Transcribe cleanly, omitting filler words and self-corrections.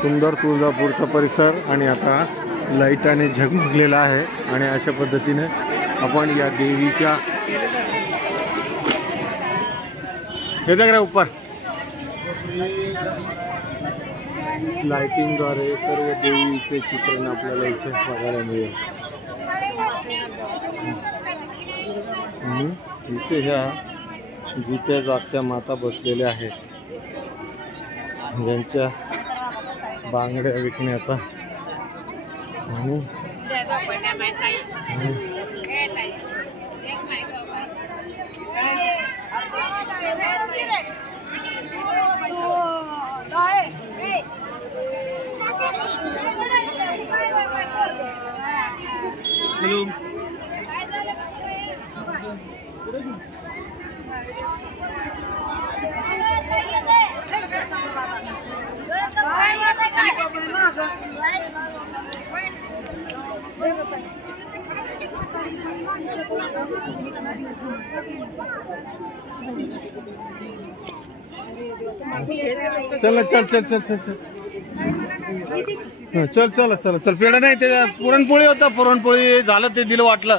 सुंदर तुळजापूरचा परिसर आणि आता लाईटाने झगमगलेला आहे आणि अशा पद्धतीने आपण या देवीच्या ऊपर लाइटिंगद्वारे सर्व देवीचे चित्रण आपल्याला इथे बघायला मिळेल। इथे ह्या जित्या जागत्या माता बसलेल्या आहेत, ज्यांच्या बांगड्या विकण्याचा हेलो चल चल चल चल चल चल चल चल चल चल पेढा नाही ते पुरणपोळी होता, पुरणपोळी झालं ते दिलं वाटलं।